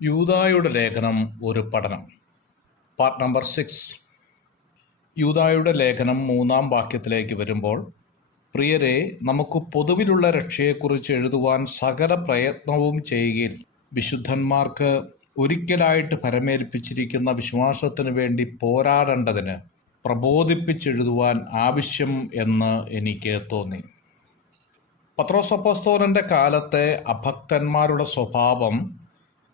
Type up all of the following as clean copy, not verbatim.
യൂദായുടെ ലേഖനം ഒരു പഠനം. Part number 6. യൂദായുടെ ലേഖനം 3-ാം വാക്യത്തിലേക്ക് വരുമ്പോൾ, പ്രിയരെ, നമുക്ക് പൊതുവിലുള്ള രക്ഷയെക്കുറിച്ച് എഴുതുവാൻ സകല പ്രയത്നവും ചെയ്യുകയിൽ വിശുദ്ധന്മാർക്ക് ഒരിക്കലായിട്ട് പരമേൽപ്പിച്ചിരിക്കുന്ന വിശ്വാസത്തിനു വേണ്ടി പോരാടേണ്ടതിന് പ്രബോധിപ്പിച്ചെഴുതുവാൻ ആവശ്യം എന്ന് എനിക്ക് തോന്നി. പത്രോസ് അപ്പോസ്തലന്റെ കാലത്തെ അഭക്തന്മാരുടെ സ്വഭാവം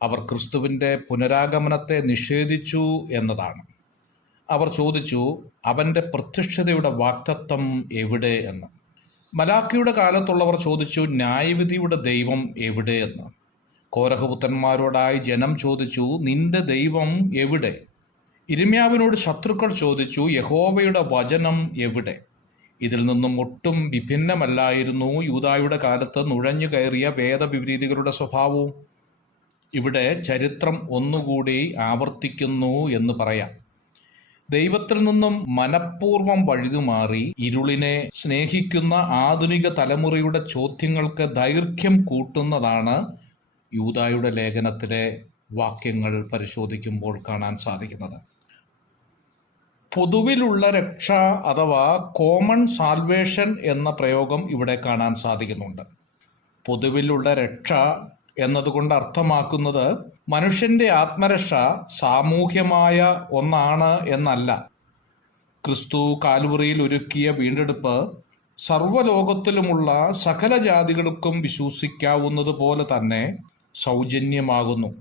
അവർ ക്രിസ്തുവിൻ്റെ പുനരാഗമനത്തെ നിഷേധിച്ചു എന്നതാണ്. അവർ ചോദിച്ചു, അവൻ്റെ പ്രത്യക്ഷതയുടെ വാഗ്ദത്തം എവിടെ എന്ന്. മലാക്കിയുടെ കാലത്തുള്ളവർ ചോദിച്ചു, ന്യായവിധിയുടെ ദൈവം എവിടെ എന്ന്. കോരഹപുത്രന്മാരോടായി ജനം ചോദിച്ചു, നിന്റെ ദൈവം എവിടെ? ഇരിമ്യാവിനോട് ശത്രുക്കൾ ചോദിച്ചു, യഹോവയുടെ വചനം എവിടെ? ഇതിൽ നിന്നും ഒട്ടും വിഭിന്നമല്ലായിരുന്നു യൂദായുടെ കാലത്ത് നുഴഞ്ഞു കയറിയ വേദവിപരീതികളുടെ സ്വഭാവവും. ഇവിടെ ചരിത്രം ഒന്നുകൂടി ആവർത്തിക്കുന്നു എന്ന് പറയാം. ദൈവത്തിൽ നിന്നും മനഃപൂർവ്വം വഴുതുമാറി ഇരുളിനെ സ്നേഹിക്കുന്ന ആധുനിക തലമുറയുടെ ചോദ്യങ്ങൾക്ക് ദൈർഘ്യം കൂട്ടുന്നതാണ് യൂദായുടെ ലേഖനത്തിലെ വാക്യങ്ങൾ പരിശോധിക്കുമ്പോൾ കാണാൻ സാധിക്കുന്നത്. പൊതുവിലുള്ള രക്ഷ അഥവാ കോമൺ സാൽവേഷൻ എന്ന പ്രയോഗം ഇവിടെ കാണാൻ സാധിക്കുന്നുണ്ട്. പൊതുവിലുള്ള രക്ഷ എന്നതുകൊണ്ട് അർത്ഥമാക്കുന്നത് മനുഷ്യന്റെ ആത്മരക്ഷ സാമൂഹ്യമായ ഒന്നാണ് എന്നല്ല. ക്രിസ്തു കാൽവറിയിൽ ഒരുക്കിയ വീണ്ടെടുപ്പ് സർവ്വലോകത്തിലുമുള്ള സകല ജാതികൾക്കും വിശ്വസിക്കാവുന്നത് പോലെ തന്നെ സൗജന്യമാകുന്നു.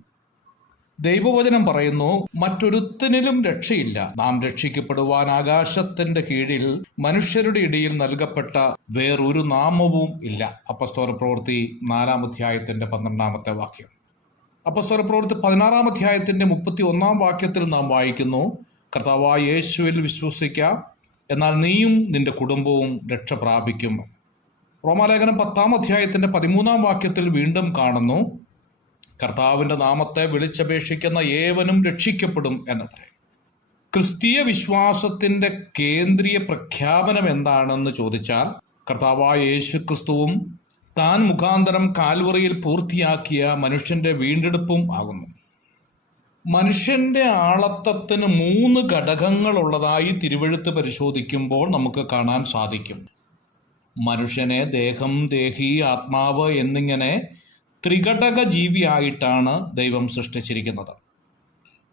ദൈവവചനം പറയുന്നു, മറ്റൊരുത്തനിലും രക്ഷയില്ല, നാം രക്ഷിക്കപ്പെടുവാൻ ആകാശത്തിന്റെ കീഴിൽ മനുഷ്യരുടെ ഇടയിൽ നൽകപ്പെട്ട വേറൊരു നാമവും ഇല്ല. അപ്പോസ്തല പ്രവൃത്തി 4-ാം അധ്യായത്തിന്റെ 12-ാമത്തെ വാക്യം. അപ്പോസ്തല പ്രവൃത്തി 16-ാം അധ്യായത്തിന്റെ 31-ാം വാക്യത്തിൽ നാം വായിക്കുന്നു, കർത്താവായ യേശുവിൽ വിശ്വസിക്കുക, എന്നാൽ നീയും നിന്റെ കുടുംബവും രക്ഷ പ്രാപിക്കും. റോമാലേഖനം 10-ാം അധ്യായത്തിന്റെ 13-ാം വാക്യത്തിൽ വീണ്ടും കാണുന്നു, കർത്താവിന്റെ നാമത്തെ വിളിച്ചപേക്ഷിക്കുന്ന ഏവനും രക്ഷിക്കപ്പെടും എന്നത്രേ. ക്രിസ്തീയ വിശ്വാസത്തിന്റെ കേന്ദ്രീയ പ്രഖ്യാപനം എന്താണെന്ന് ചോദിച്ചാൽ, കർത്താവായ യേശു ക്രിസ്തുവും താൻ മുഖാന്തരം കാൽവറിയിൽ പൂർത്തിയാക്കിയ മനുഷ്യന്റെ വീണ്ടെടുപ്പും ആകുന്നു. മനുഷ്യന്റെ ആളത്വത്തിന് 3 ഘടകങ്ങളുള്ളതായി തിരുവെഴുത്ത് പരിശോധിക്കുമ്പോൾ നമുക്ക് കാണാൻ സാധിക്കും. മനുഷ്യനെ ദേഹം, ദേഹി, ആത്മാവ് എന്നിങ്ങനെ ത്രിഘടക ജീവിയായിട്ടാണ് ദൈവം സൃഷ്ടിച്ചിരിക്കുന്നത്.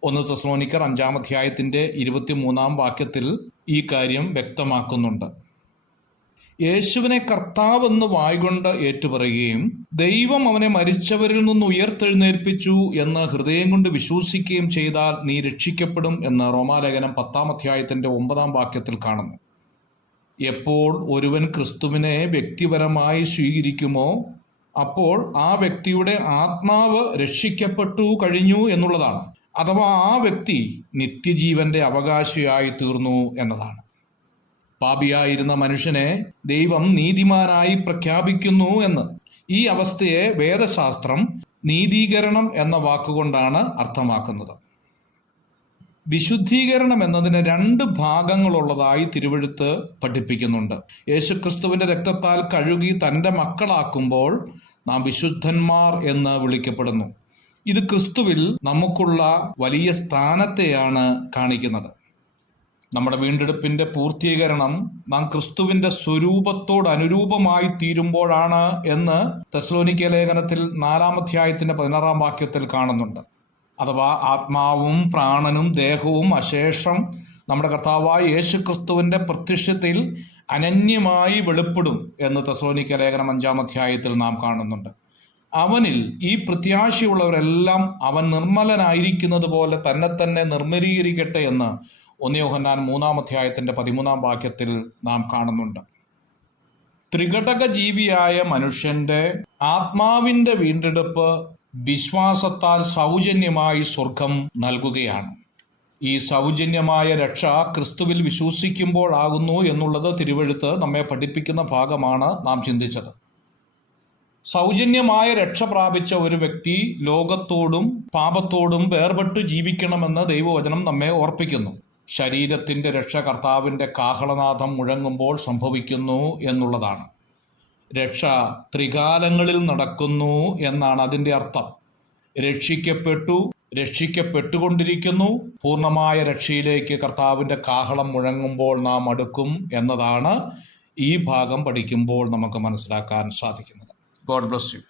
1 തെസ്സലോനിക്കർ 5-ാം അധ്യായത്തിന്റെ 23-ാം വാക്യത്തിൽ ഈ കാര്യം വ്യക്തമാക്കുന്നുണ്ട്. യേശുവിനെ കർത്താവെന്ന് വായ്കൊണ്ട് ഏറ്റുപറയുകയും ദൈവം അവനെ മരിച്ചവരിൽ നിന്ന് ഉയർത്തെഴുന്നേൽപ്പിച്ചു എന്ന് ഹൃദയം കൊണ്ട് വിശ്വസിക്കുകയും ചെയ്താൽ നീ രക്ഷിക്കപ്പെടും എന്ന് റോമാലേഖനം 10-ാം അധ്യായത്തിന്റെ 9-ാം വാക്യത്തിൽ കാണുന്നു. എപ്പോൾ ഒരുവൻ ക്രിസ്തുവിനെ വ്യക്തിപരമായി സ്വീകരിക്കുമോ അപ്പോൾ ആ വ്യക്തിയുടെ ആത്മാവ് രക്ഷിക്കപ്പെട്ടു കഴിഞ്ഞു എന്നുള്ളതാണ്. അഥവാ ആ വ്യക്തി നിത്യജീവന്റെ അവകാശിയായി തീർന്നു എന്നതാണ്. പാപിയായിരുന്ന മനുഷ്യനെ ദൈവം നീതിമാനായി പ്രഖ്യാപിക്കുന്നു എന്ന്. ഈ അവസ്ഥയെ വേദശാസ്ത്രം നീതീകരണം എന്ന വാക്കുകൊണ്ടാണ് അർത്ഥമാക്കുന്നത്. വിശുദ്ധീകരണം എന്നതിന് 2 ഭാഗങ്ങളുള്ളതായി തിരുവെഴുത്ത് പഠിപ്പിക്കുന്നുണ്ട്. യേശുക്രിസ്തുവിന്റെ രക്തത്താൽ കഴുകി തന്റെ മക്കളാക്കുമ്പോൾ നാം വിശുദ്ധന്മാർ എന്ന് വിളിക്കപ്പെടുന്നു. ഇത് ക്രിസ്തുവിൽ നമുക്കുള്ള വലിയ സ്ഥാനത്തെയാണ് കാണിക്കുന്നത്. നമ്മുടെ വീണ്ടെടുപ്പിന്റെ പൂർത്തീകരണം നാം ക്രിസ്തുവിന്റെ സ്വരൂപത്തോടനുരൂപമായി തീരുമ്പോഴാണ് എന്ന് തെസ്സലോനിക്ക ലേഖനത്തിൽ 4-ാം അധ്യായത്തിന്റെ 16-ാം വാക്യത്തിൽ കാണുന്നുണ്ട്. അഥവാ ആത്മാവും പ്രാണനും ദേഹവും അശേഷം നമ്മുടെ കർത്താവായ യേശുക്രിസ്തുവിന്റെ പ്രത്യക്ഷത്തിൽ അനന്യമായി വെളിപ്പെടും എന്ന് തെസ്സലോനിക്ക ലേഖനം 5-ാം അധ്യായത്തിൽ നാം കാണുന്നുണ്ട്. അവനിൽ ഈ പ്രത്യാശയുള്ളവരെല്ലാം അവൻ നിർമ്മലനായിരിക്കുന്നത് പോലെ തന്നെ നിർമ്മലീകരിക്കട്ടെ എന്ന് 1 യോഹന്നാൻ 3-ാം അധ്യായത്തിന്റെ 13-ാം വാക്യത്തിൽ നാം കാണുന്നുണ്ട്. ത്രിഘടക ജീവിയായ മനുഷ്യന്റെ ആത്മാവിന്റെ വീണ്ടെടുപ്പ് വിശ്വാസത്താൽ സൗജന്യമായി സ്വർഗം നൽകുകയാണ്. ഈ സൗജന്യമായ രക്ഷ ക്രിസ്തുവിൽ വിശ്വസിക്കുമ്പോഴാകുന്നു എന്നുള്ളത് തിരുവെഴുത്ത് നമ്മെ പഠിപ്പിക്കുന്ന ഭാഗമാണ് നാം ചിന്തിച്ചത്. സൗജന്യമായ രക്ഷ പ്രാപിച്ച ഒരു വ്യക്തി ലോകത്തോടും പാപത്തോടും വേർപെട്ട് ജീവിക്കണമെന്ന് ദൈവവചനം നമ്മെ ഓർപ്പിക്കുന്നു. ശരീരത്തിന്റെ രക്ഷ കർത്താവിന്റെ കാഹളനാദം മുഴങ്ങുമ്പോൾ സംഭവിക്കുന്നു എന്നുള്ളതാണ്. രക്ഷ ത്രികാലങ്ങളിൽ നടക്കുന്നു എന്നാണ് അതിൻ്റെ അർത്ഥം. രക്ഷിക്കപ്പെട്ടു, രക്ഷിക്കപ്പെട്ടുകൊണ്ടിരിക്കുന്നു. പൂർണ്ണമായ രക്ഷയിലേക്ക് കർത്താവിൻ്റെ കാഹളം മുഴങ്ങുമ്പോൾ നാം അടുക്കും എന്നതാണ് ഈ ഭാഗം പഠിക്കുമ്പോൾ നമുക്ക് മനസ്സിലാക്കാൻ സാധിക്കുന്നത്. God bless you.